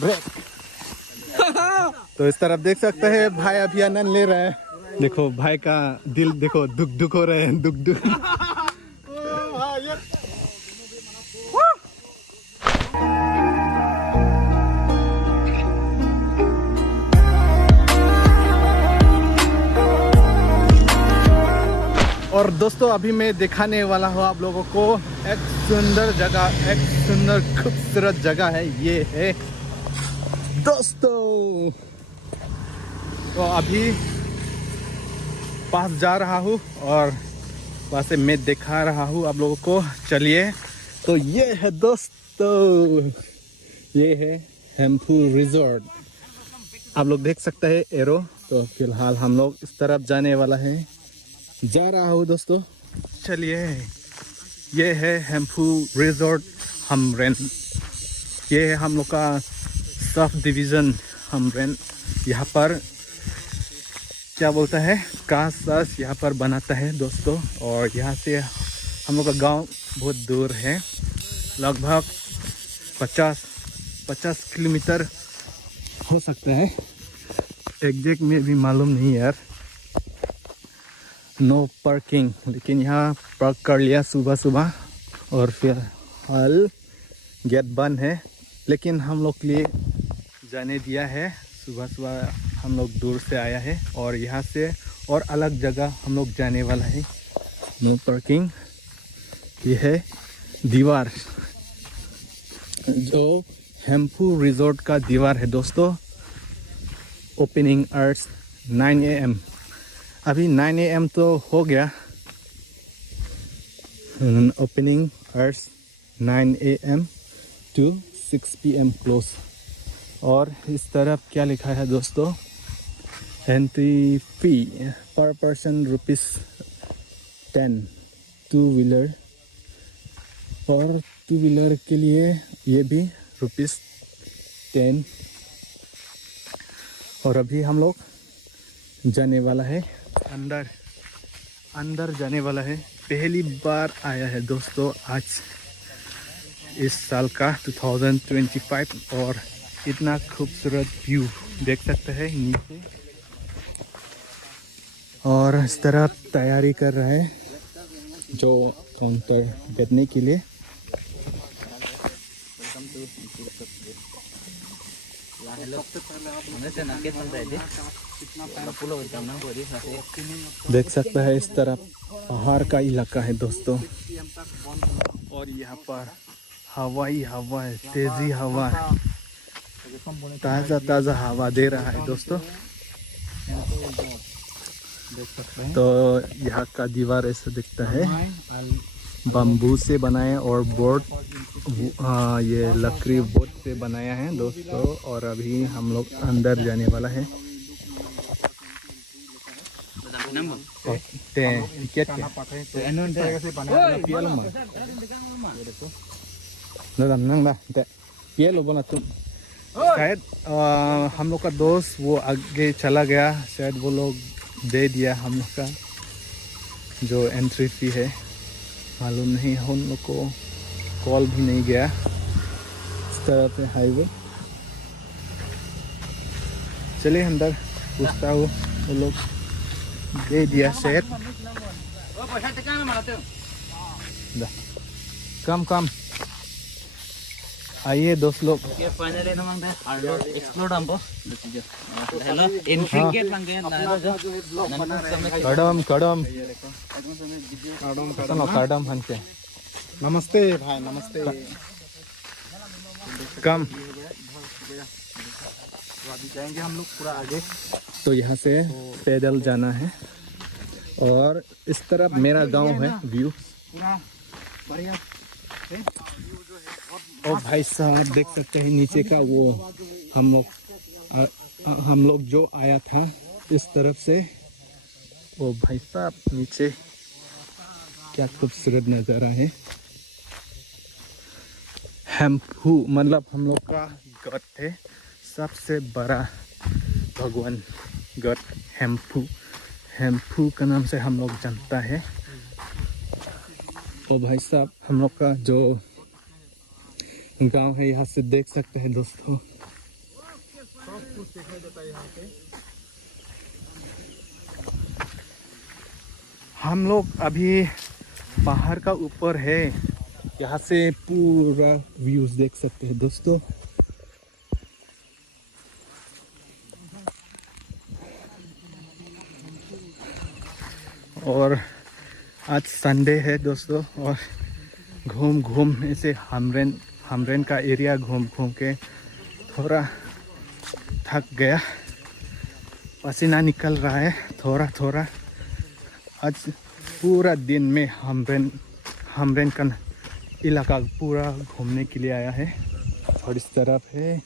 Break. तो इस तरफ देख सकते हैं भाई अभी आनंद ले रहा है। देखो भाई का दिल देखो दुख दुख हो रहे हैं, दुख दुख। और दोस्तों अभी मैं दिखाने वाला हूँ आप लोगों को एक सुंदर जगह, एक सुंदर खूबसूरत जगह है। ये है दोस्तों, तो अभी पास जा रहा हूँ और वहाँ से मैं दिखा रहा हूँ आप लोगों को। चलिए, तो ये है दोस्तों, ये है हेम्फू रिजॉर्ट। आप लोग देख सकते हैं एरो। तो फिलहाल हम लोग इस तरफ जाने वाला है, जा रहा हूँ दोस्तों। चलिए, ये है हेम्फू रिजॉर्ट हमरेन। ये है हम लोग का सब डिवीज़न हमरेन। यहाँ पर क्या बोलता है, कांच सास यहाँ पर बनाता है दोस्तों। और यहाँ से हम लोग का गांव बहुत दूर है, लगभग 50 किलोमीटर हो सकता है, एग्जैक्ट में भी मालूम नहीं यार। नो पार्किंग, लेकिन यहाँ पार्क कर लिया सुबह सुबह। और फिर हाल गेट बंद है, लेकिन हम लोग के लिए जाने दिया है। सुबह सुबह हम लोग दूर से आया है और यहाँ से और अलग जगह हम लोग जाने वाला है। No parking. ये है दीवार, जो हेम्फू रिजॉर्ट का दीवार है दोस्तों। Opening hours 9 AM। अभी 9 AM तो हो गया। Opening hours 9 AM to 6 PM close. और इस तरफ क्या लिखा है दोस्तों, एंट्री फी पर पर्सन ₹10। टू व्हीलर, और टू व्हीलर के लिए ये भी ₹10। और अभी हम लोग जाने वाला है अंदर जाने वाला है। पहली बार आया है दोस्तों आज इस साल का 2025। और इतना खूबसूरत व्यू देख सकते हैं नीचे। और इस तरफ तैयारी कर रहा है जो काउंटर बैठने के लिए। देख सकते हैं इस तरफ पहाड़ का इलाका है दोस्तों। और यहाँ पर हवाई हवा है, तेजी हवा है, ताज़ा हवा दे रहा है दोस्तों। तो यहाँ का दीवार ऐसा दिखता है, बम्बू से बनाया और बोर्ड ये लकड़ी बोर्ड से बनाया है दोस्तों। और अभी हम लोग अंदर जाने वाला है। शायद हम लोग का दोस्त वो आगे चला गया, शायद वो लोग दे दिया हम लोग का जो एंट्री फी है, मालूम नहीं है। उन लोग को कॉल भी नहीं गया। इस तरह से हाईवे। चलिए अंदर पूछता हूँ, वो लोग दे दिया शायद। कम आइए दोस्त लोग। कड़म हंसे। नमस्ते भाई, नमस्ते। कम अभी जाएंगे हम लोग पूरा आगे। तो यहाँ से पैदल जाना है। और इस तरफ मेरा गांव है, व्यू पूरा बढ़िया। और भाई साहब देख सकते हैं नीचे का वो हम लोग जो आया था इस तरफ से। ओ भाई साहब नीचे क्या खूबसूरत नज़ारा है। हेम्फू मतलब हम लोग का गढ़ है, सबसे बड़ा भगवान गढ़ हेम्फू का नाम से हम लोग जानता है। ओ भाई साहब हम लोग का जो गांव है यहाँ से देख सकते हैं दोस्तों, कुछ दिखाई देता है यहाँ पे। हम लोग अभी पहाड़ का ऊपर है, यहाँ से पूरा व्यूज देख सकते हैं दोस्तों। और आज संडे है दोस्तों, और घूम घूम ऐसे हमरेन का एरिया घूम घूम के थोड़ा थक गया, पसीना निकल रहा है थोड़ा थोड़ा। आज पूरा दिन में हमरेन का इलाका पूरा घूमने के लिए आया है। और इस तरफ है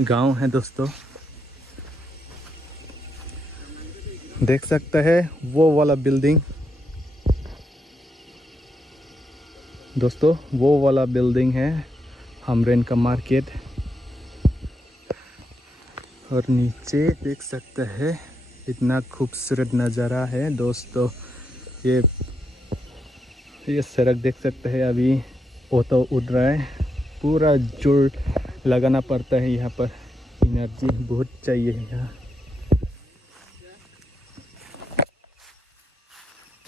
गांव है दोस्तों, देख सकते हैं वो वाला बिल्डिंग दोस्तों, वो वाला बिल्डिंग है हमरेन का मार्केट। और नीचे देख सकते हैं इतना खूबसूरत नज़ारा है दोस्तों। ये सड़क देख सकते हैं, अभी ऑटो उड़ रहा है, पूरा जोर लगाना पड़ता है यहाँ पर, एनर्जी बहुत चाहिए यहाँ।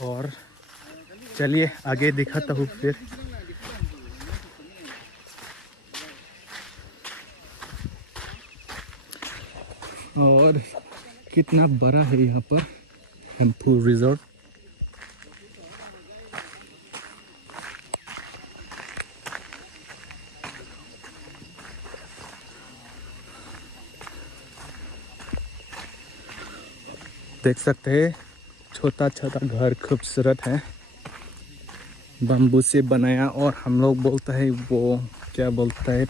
और चलिए आगे दिखाता हूँ फिर। और कितना बड़ा है यहाँ पर हेम्पू रिजॉर्ट। देख सकते हैं छोटा छोटा घर खूबसूरत है, बम्बू से बनाया। और हम लोग बोलते हैं वो क्या बोलता है,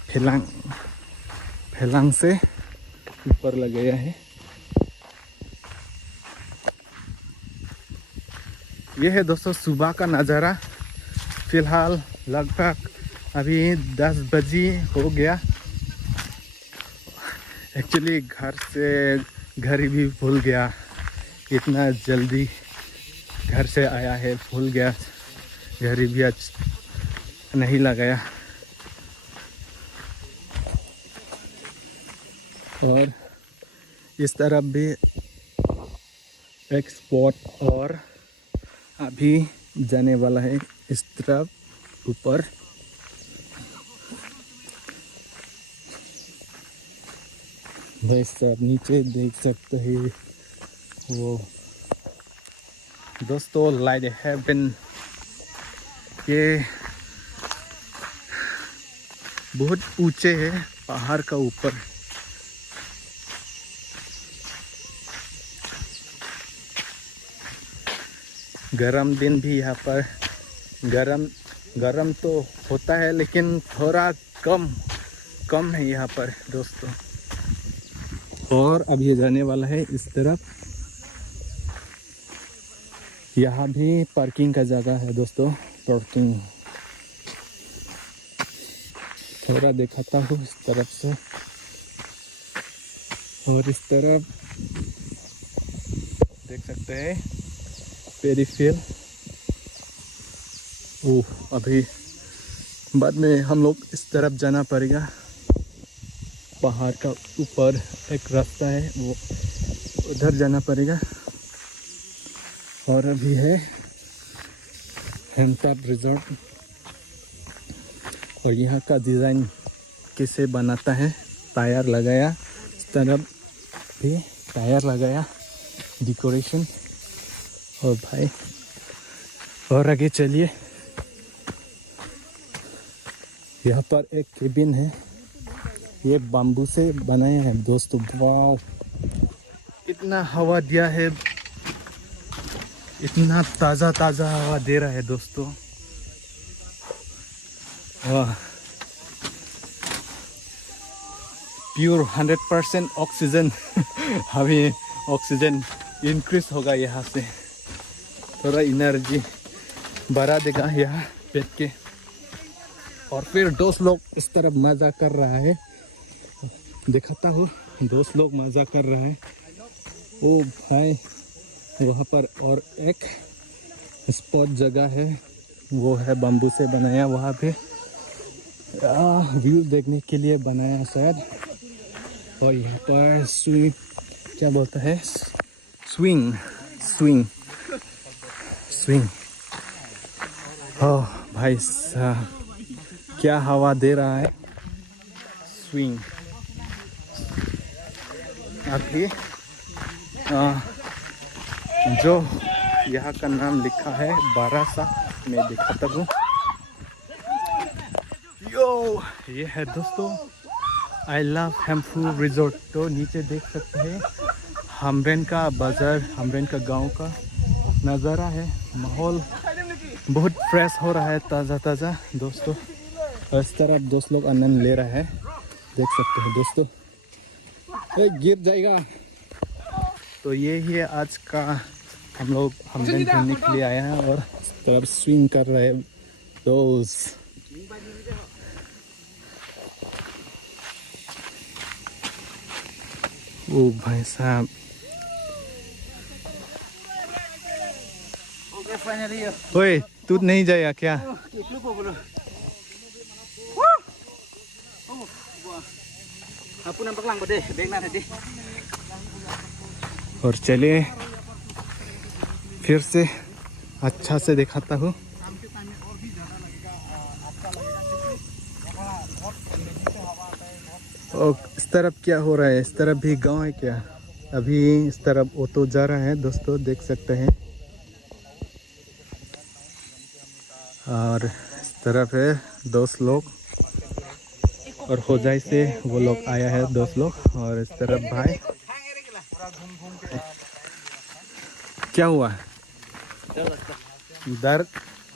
फैलांग से ऊपर लगाया है। ये है दोस्तों सुबह का नज़ारा। फिलहाल लगभग अभी 10 बजे हो गया। एक्चुअली घर भी भूल गया, इतना जल्दी घर से आया है, भूल गया, घर भी आज नहीं लगाया। और इस तरफ भी एक स्पॉट और अभी जाने वाला है इस तरफ ऊपर। भाई साहब नीचे देख सकते हैं वो दोस्तों लाइट हेवन। ये बहुत ऊंचे है पहाड़ का ऊपर। गरम दिन भी यहाँ पर गरम तो होता है, लेकिन थोड़ा कम है यहाँ पर दोस्तों। और अब ये जाने वाला है इस तरफ। यहाँ भी पार्किंग का जगह है दोस्तों, पार्किंग थोड़ा दिखाता हूँ इस तरफ से। और इस तरफ देख सकते हैं पेरीफील्ड। ओह अभी बाद में हम लोग इस तरफ जाना पड़ेगा, पहाड़ का ऊपर एक रास्ता है वो उधर जाना पड़ेगा। और अभी है हेम्पू रिजॉर्ट। और यहाँ का डिज़ाइन कैसे बनाता है, टायर लगाया, इस तरफ भी टायर लगाया, डेकोरेशन। और भाई और आगे चलिए, यहाँ पर एक केबिन है, ये बाम्बू से बनाया है दोस्तों। वाह इतना हवा दिया है, इतना ताज़ा हवा दे रहा है दोस्तों। वाह प्योर 100% ऑक्सीजन। हमें ऑक्सीजन इंक्रीज होगा यहाँ से, थोड़ा एनर्जी बढ़ा देगा यहाँ बैठ के। और फिर दोस्त लोग इस तरफ मज़ा कर रहा है, दिखाता हूँ दोस्त लोग मज़ा कर रहा है। ओ भाई वहाँ पर और एक स्पॉट जगह है, वो है बम्बू से बनाया, वहाँ पे व्यू देखने के लिए बनाया शायद। और यहाँ पर स्विंग क्या बोलता है, स्विंग स्विंग स्विंग। ओह भाई साहब क्या हवा दे रहा है, स्विंग। अभी जो यहाँ का नाम लिखा है बारासा, मैं दिखाता हूँ। यो ये है दोस्तों आई लव हेम्फू रिजोर्ट। तो नीचे देख सकते हैं हमरेन का बाजार, हमरेन का गांव का नज़ारा है। माहौल बहुत फ्रेश हो रहा है, ताज़ा ताज़ा दोस्तों। और इस तरफ दोस्त लोग आनंद ले रहा है, देख सकते हैं दोस्तों। गिर जाएगा। तो ये ही है आज का, हम लोग हमरेन घूमने के लिए आए हैं और इस तरफ स्विंग कर रहे हैं दोस्त। ओ भाई साहब ओए तू नहीं जाएगा क्या? और चलिए फिर से अच्छा से दिखाता हूँ। और इस तरफ क्या हो रहा है, इस तरफ भी गांव है क्या? अभी इस तरफ ऑटो जा रहा है दोस्तों, देख सकते हैं। और इस तरफ है दोस्त लोग, और होजाई से वो लोग आया है दोस्त लोग। और इस तरफ भाई क्या हुआ,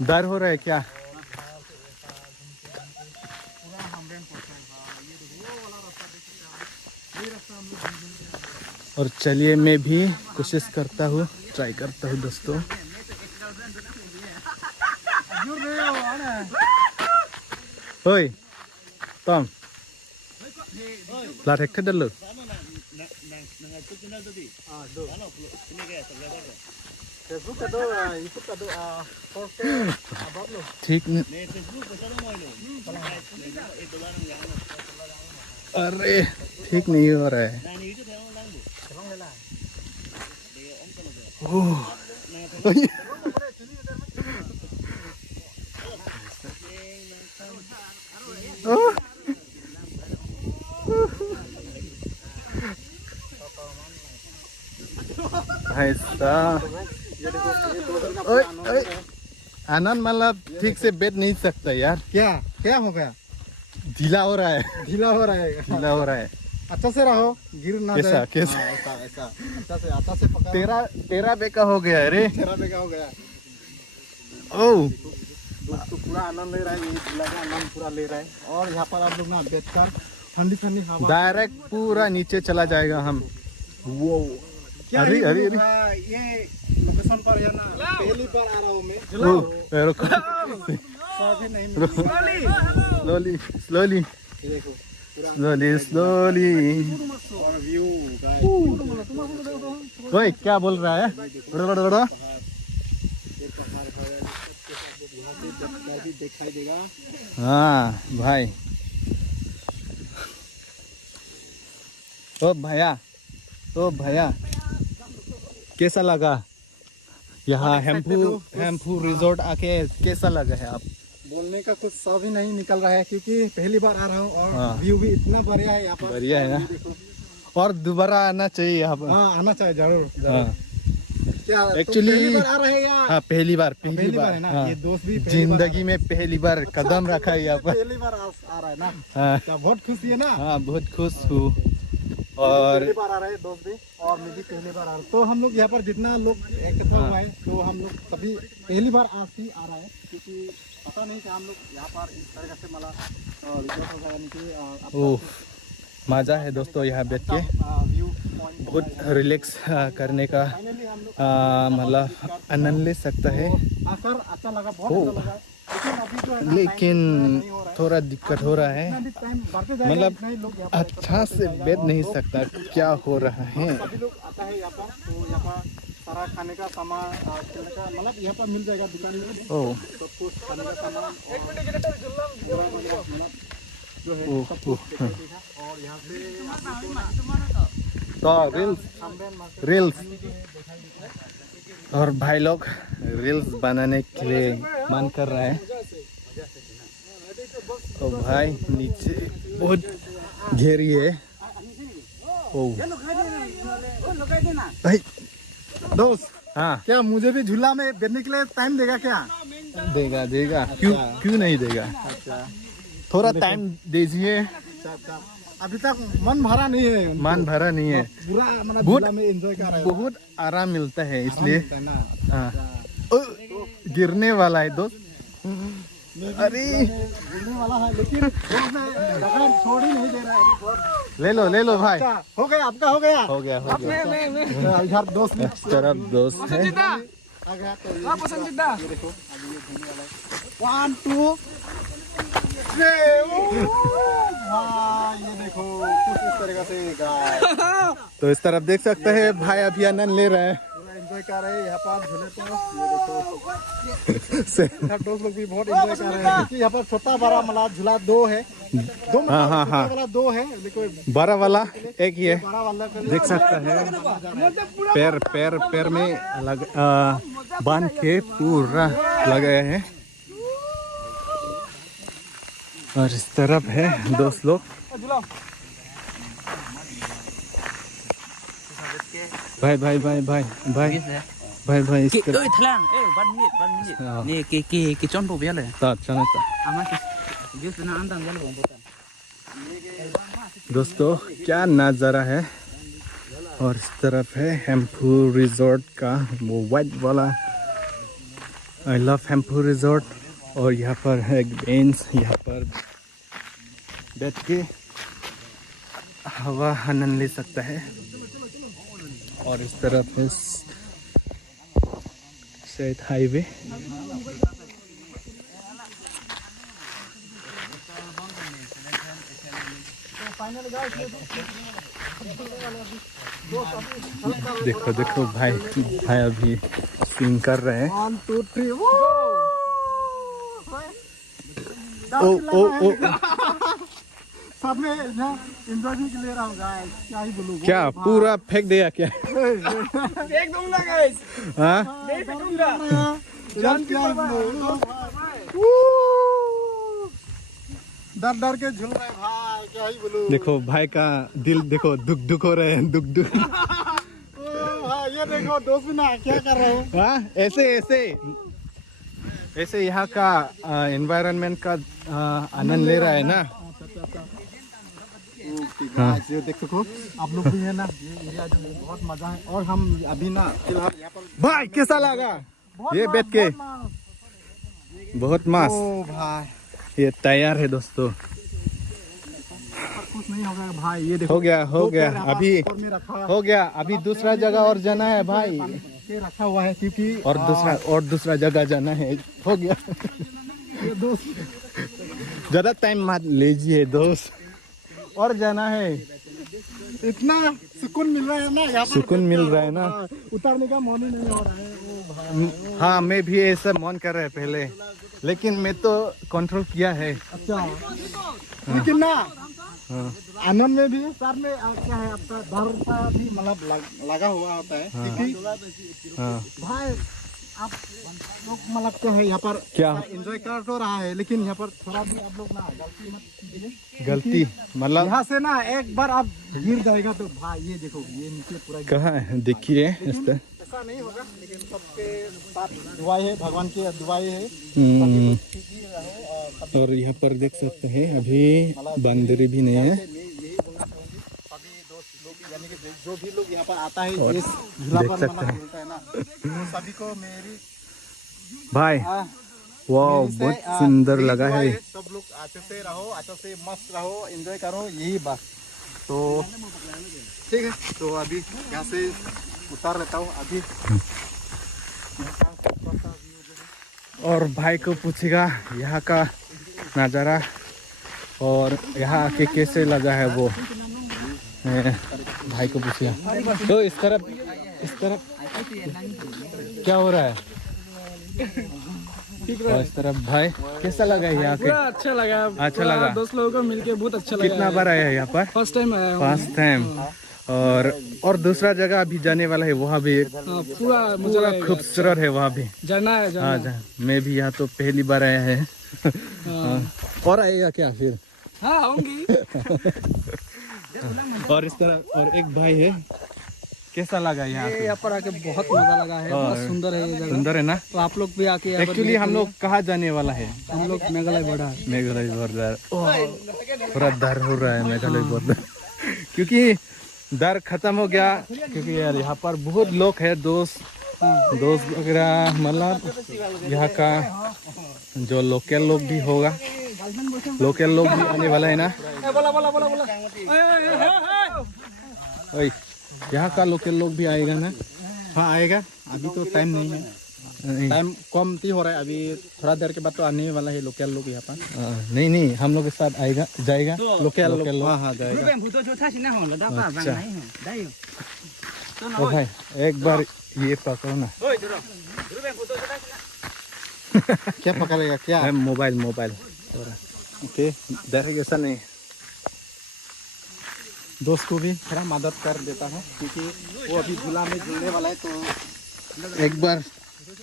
डर हो रहा है क्या? और चलिए मैं भी कोशिश करता हूँ, ट्राई करता हूँ दोस्तों। ओए Tom là thạch đất lực ठीक नहीं। अरे ठीक नहीं हो रहा है। ओह आनंद मतलब ठीक से बैठ नहीं सकता यार। क्या क्या हो गया? ढीला हो रहा है, ढीला हो रहा है, ढीला हो रहा है। अच्छा से रहो, गिर ना कैसा जाए। कैसा ऐसा अच्छा से पकड़। तेरा बेका हो गया है रे। तेरा बेका हो गया। ओह दोस्तों पूरा आनंद ले रहा है, ये झूला का आनंद पूरा ले रहा है। और यहाँ पर आप लोग ना बैठकर ठंडी ठंडी हवा, डायरेक्ट पूरा नीचे चला जाएगा हम। वो अरे अरे अरे ये लोकेशन पर है ना, पहली बार आ रहा हूँ मैं। रुको कभी नहीं मिला। स्लोली स्लोली देखो स्लोली स्लोली। और व्यू ओए क्या बोल रहा है? दिखाई देगा। हाँ भाई। ओ भैया कैसा लगा यहाँ हेम्फू रिजोर्ट आके? कैसा लगा है आप? बोलने का कुछ शब्द ही नहीं निकल रहा है, क्योंकि पहली बार आ रहा हूँ और हाँ। व्यू भी इतना बढ़िया है यहाँ पर। बढ़िया है ना, और दोबारा आना चाहिए यहाँ पर। हाँ आना चाहिए जरूर। हाँ क्या एक्चुअली पहली बार आ रहे हैं या? हाँ पहली बार है ना। हाँ। ये दोस्त भी जिंदगी में पहली बार कदम रखा है यहाँ पर। पहली बार आ रहा है ना। हाँ क्या बहुत खुशी है ना। हाँ बहुत खुश हूँ। और पहली बार आ रहे हैं दोस्त भी, और मैं भी पहली बार आ रहा हूँ। तो हम लोग यहाँ पर जितना लोग एकत्र हुआ है, तो हम लोग सभी पहली बार आज ही आ रहा है, क्योंकि पता नहीं कि हम लोग यहाँ पर इस तरह से मला रिजॉर्ट वगैरह की ओह मज़ा है दोस्तों यहाँ बैठ के। व्यू बहुत रिलैक्स करने का फाइनली हम लोग मतलब आनंद ले सकता है। आकर अच्छा लगा, बहुत अच्छा लगा। लेकिन अभी जो है ना, लेकिन थोड़ा दिक्कत हो रहा है, टाइम बढ़ते जाएगा, मतलब इतना ही लोग यहाँ पर अच्छा से बैठ नहीं सकता, क्या हो रहा है। सभी लोग आता है यहाँ पर। तो यहाँ पर सारा खाने का सामान, खेलने का, मतलब यहाँ पर मिल जाएगा दुकान में। ओह सब कुछ खाने का सामान और पूरा मतलब जो है ओह, सब ओह, कुछ दिखाई देगा। और यहाँ से तो रील्स और भाई लोग रील्स बनाने के लिए मन कर रहा है। तो भाई नीचे बहुत घेरी है। ओह भाई दोस्त, हाँ क्या मुझे भी झूला में बैठने के लिए टाइम देगा क्या? देगा देगा, क्यों क्यों नहीं देगा। अच्छा थोड़ा टाइम दीजिए। अच्छा। अभी तक मन भरा नहीं है, मन भरा नहीं है, पूरा मतलब बहुत झूला में एंजॉय कर रहे हैं। बहुत आराम मिलता है इसलिए। मिलता है ना। हाँ गिरने वाला है दोस्त। अरे गिरने वाला है, लेकिन दोस्त ने जगह छोड़ ही नहीं दे रहा है अभी बहुत। ले लो भाई। अच्छा, हो गया आपका, हो गया हो गया इधर दोस्त भी तरफ दोस्त है। आ गया। तो ये पसंदीदा, ये देखो अभी ये घूमने वाला है। 1 2 3 वाह, ये देखो कुछ इस तरीके से गाइस तो इस तरफ देख सकते हैं भाई अभी आनंद ले रहा है। पूरा एंजॉय कर रहे हैं यहाँ पर झूले पे। ये देखो इधर दोस्त लोग भी बहुत एंजॉय कर रहे हैं, क्योंकि यहाँ पर छोटा बड़ा मतलब झूला 2 है। 2 मतलब हाँ, छोटा वाला 2 है, देखो बड़ा वाला एक ही है, बड़ा वाला का देख सकता है। पैर में बांध के पूरा लगाया है। और इस तरफ है दोस्त लोग। भाई भाई भाई भाई भाई भाई भाई इस तरफ Thlang, 1 minute. Ni ki contoh biar le. अच्छा नहीं था। Ama jus na andam biar le botan. दोस्तों क्या नज़ारा है। और इस तरफ है हेम्पू रिजॉर्ट का वो वाइट वाला। I love Hempu resort. और यहाँ पर है एक बेंच, यहाँ पर बैठ के हवा आनंद ले सकता है। और इस तरफ है शायद हाईवे। देखो देखो भाई भाई अभी स्विंग कर रहे हैं। 1 2 3 ओ सब में एंजॉय भी ले रहा हूँ गाइस, क्या ही बोलूं। क्या पूरा फेंक दिया क्या। Ek dong lah guys. हाँ डर डर के झूल रहे भाई, क्या ही बोलूं। देखो भाई का दिल देखो दुख दुख हो रहे हैं, दुख दुख। भाई ये देखो दोस्त भी ना क्या कर रहे हैं। हाँ ऐसे ऐसे ऐसे यहाँ का एनवायरनमेंट का आनंद ले रहा है ना। हाँ ये देख सको आप लोग भी है ना, ये एरिया जो है बहुत मजा है। और हम अभी ना फिलहाल यहाँ पर भाई कैसा लगा ये बैठ के। बहुत मस्त। ओ भाई ये तैयार है दोस्तों। कुछ नहीं होगा भाई, ये देखो हो गया दो पैर अभी ऊपर में रखा हो गया। अभी दूसरा जगह और जाना है भाई। के रखा हुआ है, क्योंकि और दूसरा जगह जाना है। हो गया। ये दोस्त ज्यादा टाइम मत लीजिए दोस्त, और जाना है। इतना सुकून मिल रहा है ना यहाँ पर। सुकून मिल रहा है ना। उतारने का मन ही नहीं हो रहा है। ओ भाई हाँ मैं भी ऐसा मन कर रहा है पहले, लेकिन मैं तो कंट्रोल किया है। अच्छा, लेकिन ना हाँ आनंद में भी सर में क्या है आपका डर का भी मतलब लगा हुआ होता है, क्योंकि हाँ भाई आप लोग मतलब क्या है यहाँ पर क्या एंजॉय कर तो रहा है, लेकिन यहाँ पर थोड़ा भी आप लोग ना गलती मत कीजिए। गलती मतलब यहाँ से ना एक बार आप गिर जाएगा तो भाई ये देखो ये नीचे पूरा कहाँ है देखिए इस तरह। ऐसा नहीं होगा, लेकिन सबके साथ दुआई है, भगवान की दुआई है। हम्म, ठीक ही रहे और और यहाँ पर देख सकते हैं अभी बंदरी भी नहीं है। यही बोलना चाहूँगी सभी दोस्त लोग, यानी कि जो भी लोग यहाँ पर आता है और इस झूला देख पर सकते हैं। मिलता है ना, तो सभी को मेरी भाई वाह मेरी से, बहुत सुंदर यही लगा दुआ है। सब लोग अच्छे से रहो, अच्छे से मस्त रहो, एंजॉय करो, यही बात। तो ठीक है, तो अभी यहाँ से उतार लेता हूँ अभी। और भाई को पूछेगा यहाँ का नज़ारा और यहाँ आके कैसे लगा है वो। भाई को पूछेगा। तो इस तरफ क्या हो रहा है। और इस तरफ भाई कैसा लगा यहाँ के? अच्छा लगा। अच्छा लगा। दोस्त लोगों को मिलके बहुत अच्छा लगा। कितना बार आया है यहाँ पर? फर्स्ट टाइम आया हूँ। First time. और दूसरा जगह अभी जाने वाला है, वहाँ भी पूरा खूबसूरत है, वहाँ भी झरना है। हाँ, मैं भी यहाँ तो पहली बार आया है। और आएगा क्या फिर? हाँ आऊंगी। और इस तरह और एक भाई है, कैसा लगा यहाँ पर आके बहुत मजा लगा है। बहुत सुंदर है ये जगह। सुंदर है ना? तो आप लोग भी आके एक्चुअली हम लोग कहाँ जाने वाला है? हम लोग मेघालय बॉर्डर। मेघालय बॉर्डर। थोड़ा डर हो रहा है मेघालय बॉर्डर क्योंकि डर खत्म हो गया, क्योंकि यार यहाँ पर बहुत लोग है, दोस्त वगैरह, मतलब यहाँ का जो लोकल लोग भी होगा, लोकल लोग भी आने वाला है ना। ओए, यहाँ का लोकल लोग भी आएगा ना? हाँ आएगा, अभी तो टाइम नहीं है, टाइम कम ही हो रहा है, अभी थोड़ा देर के बाद तो आने वाला है लोकल लोग यहाँ पर। नहीं, हम लोग के साथ आएगा, जाएगा लोकल लोग। हाँ जाएगा। अच्छा तो भाई एक बार ये पकड़ो ना। क्या पकड़ेगा क्या? मोबाइल ओके, ऐसा नहीं। दोस्त को भी थोड़ा मदद कर देता है क्योंकि वो अभी झूला में झूलने वाला है, तो एक बार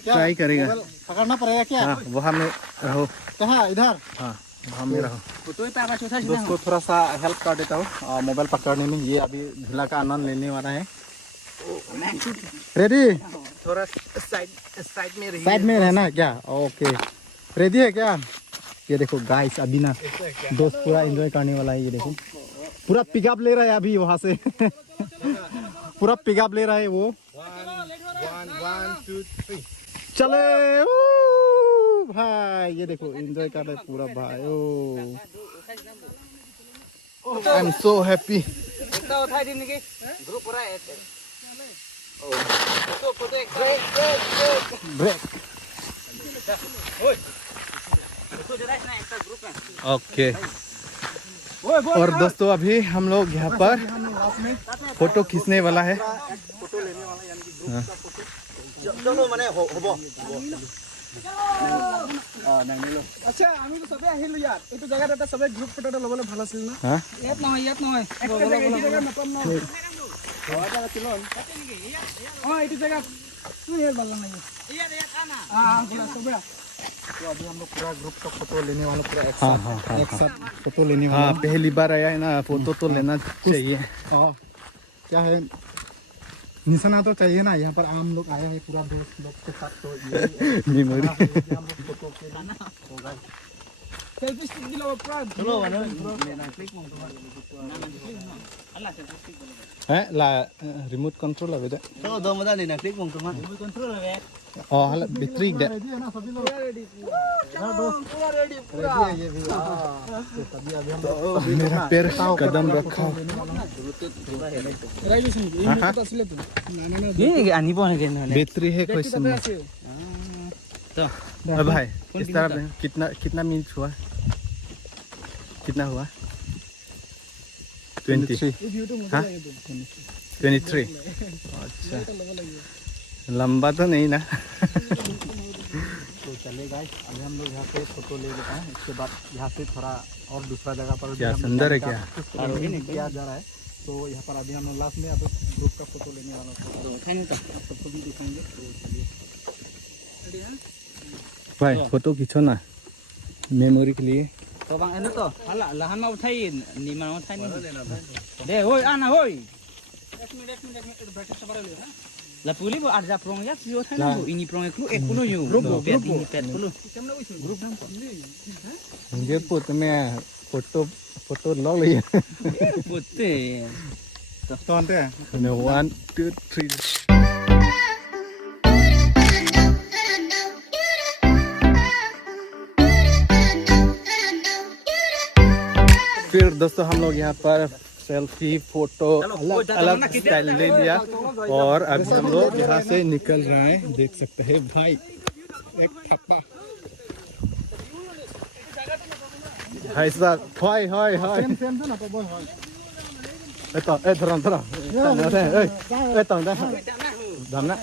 ट्राई करेगा। पकड़ना पड़ेगा क्या? हाँ, वहाँ में रहो। कहाँ? इधर? हाँ, वहाँ में रहो। दोस्त को थोड़ा सा हेल्प कर देता हूँ मोबाइल पकड़ने में। ये अभी झूला का आनंद लेने वाला है। रेडी? थोड़ा साइड में रहना है क्या? ओके, रेडी है क्या? ये देखो गाइस, अभी ना दोस्त पूरा एंजॉय करने वाला है। ये देखो पूरा पिकअप ले रहा है अभी वहां से पूरा पिकअप ले रहा है वो। 1 2 3 चले भाई, ये देखो एंजॉय कर रहे पूरा भाई। I am so happy. Okay, और दोस्तों अभी हम लोग यहाँ पर फोटो खींचने वाला है। আচ্ছা আমি তো সবে আহিলো ইয়াত এইটো জায়গাত এটা সবে গ্ৰুপ ফটো এটা লবলৈ ভাল আছিল না। হ্যাঁ, ইয়াত নহয় একটা জায়গা নাপাম না। এইটো জায়গা তুই ইয়াত ভাল নাই। ইয়াত আনা সবে। तो अभी हम लोग पूरा ग्रुप का फोटो लेने वाला, पूरा एक हाँ, साथ हाँ, हाँ, एक साथ फोटो लेने वाला। हाँ, पहली बार आया है ना, फोटो तो लेना चाहिए। क्या है, निशाना तो चाहिए ना। यहाँ पर आम लोग आए हैं पूरा दोस्त लोग के साथ, तो ये मेमोरी। हम लोग फोटो के होगा। সেলফি স্টিক দিলো পুরা। চলো है ला रिमोट कंट्रोल है बेटा। तो दो मदा लेना क्लिक मंग तुम रिमोट कंट्रोल है। और हला बैटरी दे। रेडी है ना सभी लोग? रेडी पूरा रेडी पूरा। रेडी है ये भी। तो तभी अभी हम लोग मेरा पैर कदम रखा। রাইজেশন এই মুহূর্তে আসলে তো না ये आनी पने के ना बैटरी है कोई समय। तो भाई इस तरफ कितना मिनट हुआ? कितना हुआ? 20। हाँ 23। अच्छा, लंबा तो नहीं ना। तो चले गाइस, अभी हम लोग यहाँ पे फोटो ले लेते हैं, इसके बाद यहाँ से थोड़ा और दूसरा जगह पर क्या सुंदर है क्या? किया जा रहा है। तो यहाँ पर अभी हम लोग लास्ट में अब ग्रुप का फोटो लेने वाला था, सबको भी दिखाएंगे। तो चलिए भाई फोटो खींचो ना, मेमोरी के लिए। तो bang ano to hala lahan mau thai ni mau thai ni de hoi ana hoi la puli bo arja prong ya sio thai na bo ini prong eklu ekulu yu pet ini pet kulu grup nam ko ये पुत में photo लो लिया। putte तो आते हैं 1 2 3। फिर दोस्तों हम लोग यहाँ पर सेल्फी फोटो अलग स्टाइल ले लिया, और अभी हम लोग यहाँ से निकल रहे हैं। देख सकते हैं भाई, एक थप्पा भाई साहब। हाय हाय हाय। सेम ना तो बोल हाय। ए तो ए धरम धरम ए ए तो ना